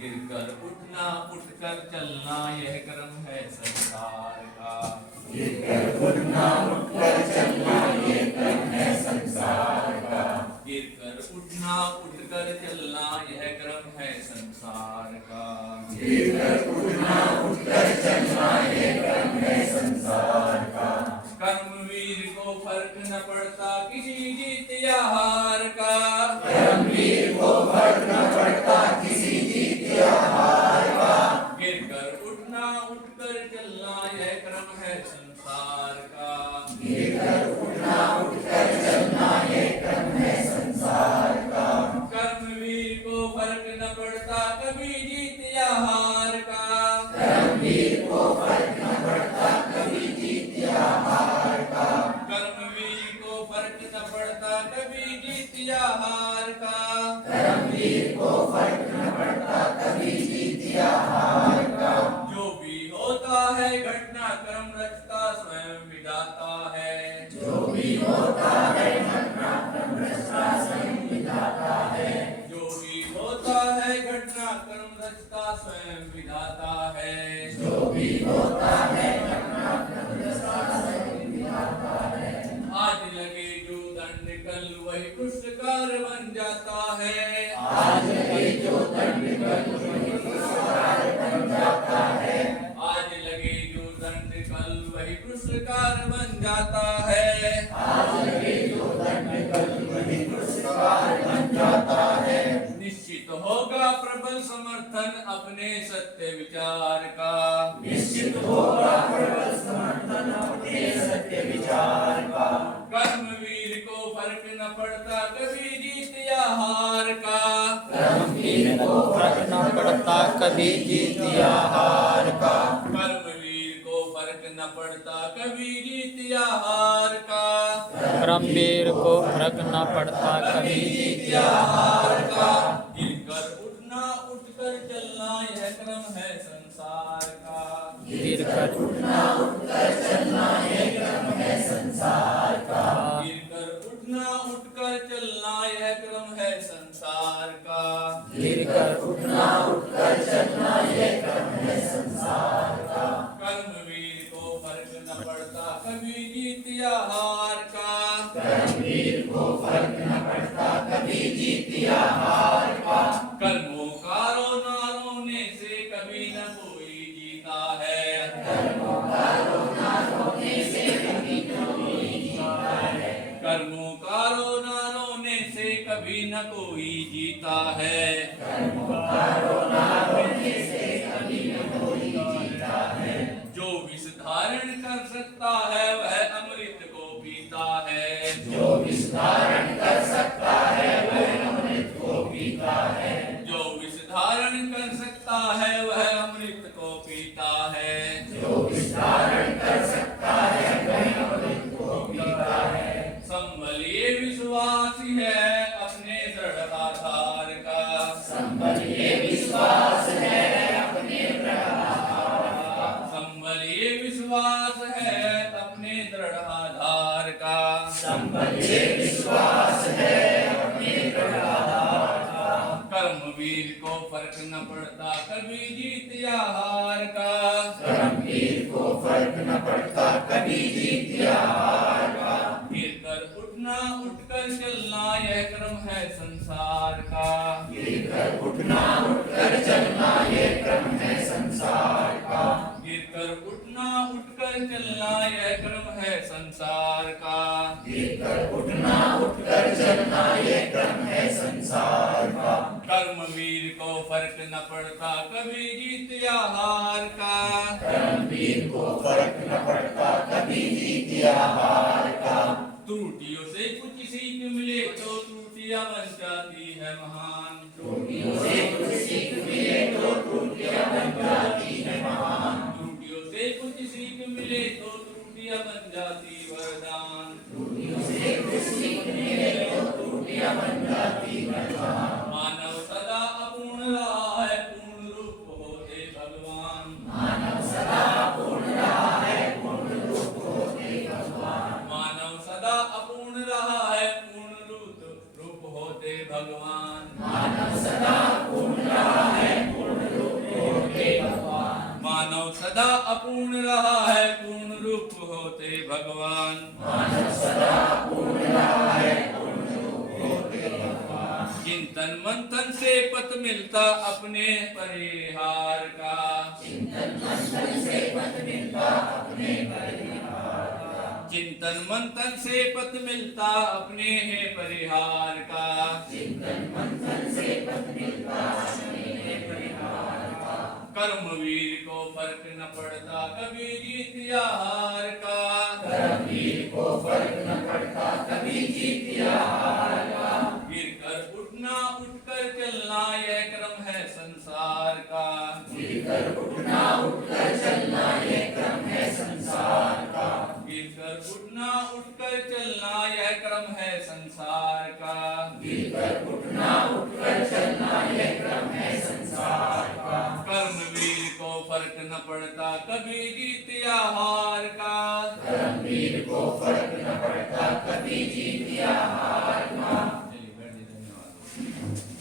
गिरकर उठना उठकर चलना यह क्रम है संसार का। गिरकर उठना उठकर चलना ये क्रम है संसार का। गिरकर उठना उठकर चलना यह क्रम है संसार का। गिरकर उठना उठकर चलना ये क्रम है संसार का। कर्मवीर को फर्क न पड़ता किसी जीत या हार का। कर्मवीर को फर्क न पड़ता किसी जीत या हार का। गिरकर उठना उठकर चलना यह क्रम है संसार का। गिरकर उठना उठकर चलना ये क्रम है संसार का। कर्मवीर को फर्क न पड़ता कभी जीत या हार का। कर्मवीर को फर्क न पड़ता कभी जीत या हार का। कर्मवीर को फर्क न पड़ता कभी जीत या हार का। कर्मवीर को फर्क न पड़ता कभी जीत या हार का। जो भी होता है घटनाक्रम रचता स्वयं विधाता है। जो भी होता है घटनाक्रम रचता स्वयं विधाता है। जो भी होता है घटनाक्रम रचता स्वयं विधाता है। जो भी होता है घटनाक्रम रचता स्वयं विधाता है। आज लगे जो दंड कल वही पुरस्कार बन जाता है। आज लगे जो दंड कल वही पुरस्कार बन जाता है। आज लगे जो दंड कल वही पुरस्कार बन जाता है। आज लगे जो दंड कल वही पुरस्कार बन जाता है। निश्चित होगा प्रबल समर्थन अपने सत्य विचार का। निश्चित होगा प्रबल समर्थन अपने सत्य विचार का। कर्मवीर को फर्क न पड़ता कभी जीत या हार का। कर्मवीर को फर्क न पड़ता कभी जीत या हार का। कर्मवीर को फर्क न पड़ता कभी जीत या हार का। कर्मवीर को फर्क न पड़ता कभी जीत या हार का। गिरकर उठना उठकर चलना यह क्रम है संसार का। गिरकर उठना उठकर चलना ये क्रम है संसार का। गिरकर उठना उठकर चलना यह क्रम है संसार का। गिरकर उठना उठकर चलना ये क्रम है संसार का। कर्मवीर को फर्क न पड़ता कभी जीत या हार का। कर्मवीर को फर्क न पड़ता कभी जीत या हार का। कर्मों का रोना रोने से कभी न कोई जीता है। कर्मों का रोना रोने से कभी न कोई जीता है। कर्मों का रोना रोने से कभी न कोई जीता है। कर्मों का रोना रोने से कभी न कोई जीता है। जो विष धारण कर सकता है वह अमृत को पीता है। जो विष धारण कर सकता है वह अमृत को पीता है। जो विष धारण कर सकता है वह अमृत को पीता है। जो विष धारण कर सकता है वह अमृत को पीता है। संबल ये विश्वास है अपने दृढ़ आधार का। संबल ये विश्वास है अपने दृढ़ आधार का। संबल ये विश्वास है अपने दृढ़ आधार का। संबल ये विश्वास है अपने दृढ़ आधार का। कर्मवीर को फर्क न पड़ता कभी जीत या हार का। कर्मवीर को फर्क न पड़ता कभी जीत या हार का। गिरकर उठना उठकर चलना यह क्रम है संसार का। गिरकर उठना उठकर चलना ये क्रम है संसार का। गिरकर उठना उठकर चलना यह क्रम है संसार का। गिरकर उठना उठकर चलना ये क्रम है संसार का। कर्मवीर को फर्क न पड़ता कभी जीत या हार का। कर्मवीर को फर्क न पड़ता कभी जीत या हार का। त्रुटियों से कुछ सीख मिले तो त्रुटियां बन जाती है महान। त्रुटियों से कुछ सीख मिले तो त्रुटियां बन जाती है महान। त्रुटियों से कुछ सीख मिले तो त्रुटियां बन जाती वरदान। त्रुटियों से कुछ सीख मिले तो त्रुटियां बन जाती वरदान। मानव सदा अपूर्ण रहा है पूर्ण रूप होते भगवान। मानव सदा पूर्ण रहा है पूर्ण रूप होते भगवान। मानव सदा अपूर्ण रहा है पूर्ण रूप होते भगवान। पूर्ण रहा है, पूर्ण रूप होते भगवान। मानव सदा पूर्ण रहा है, पूर्ण रूप होते भगवान। चिंतन मंथन से पथ मिलता अपने परिहार का, चिंतन मंथन से पथ मिलता अपने परिहार का। चिंतन मंथन से पथ मिलता अपने है परिहार का। चिंतन मंथन से पथ मिलता अपने परिहार का। कर्मवीर को फर्क न पड़ता कभी जीत या हार का, कर्मवीर को फर्क न पड़ता कभी जीत या हार का। गिर कर उठना उठकर चलना यह क्रम है संसार का, गिर कर उठना उठकर चलना ये क्रम है संसार का। गिर कर उठना उठकर चलना यह क्रम है संसार का। गिर कर उठना उठकर चलना ये क्रम है संसार का। कर्मवीर को फर्क न पड़ता कभी जीत या हार का, कर्मवीर को फर्क न पड़ता कभी जीत